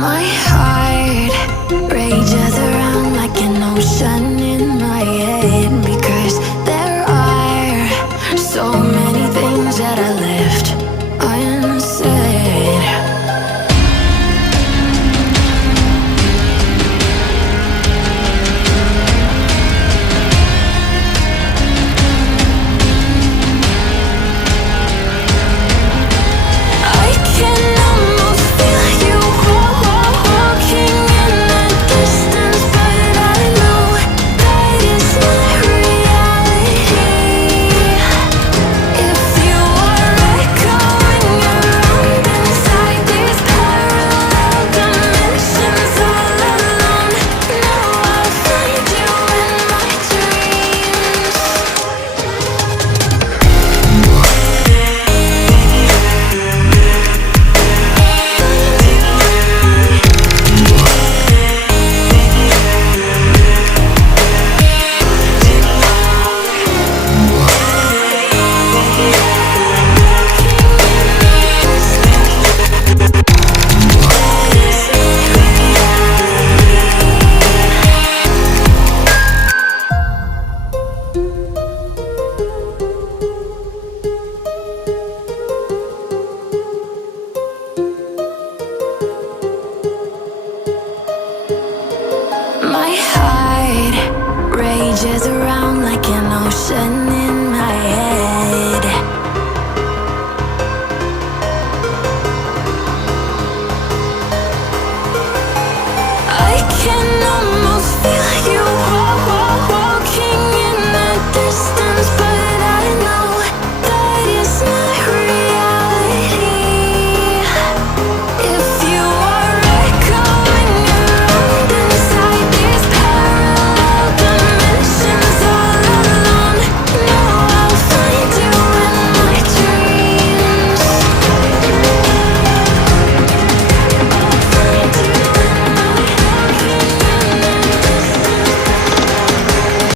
My heart rages around like an ocean in my head, because there are so many things that I left unsaid. I can almost feel you walking in the distance, but I know that it's not reality. If you are echoing around inside these parallel dimensions all alone, know I'll find you in my dreams. My heart rages around like an ocean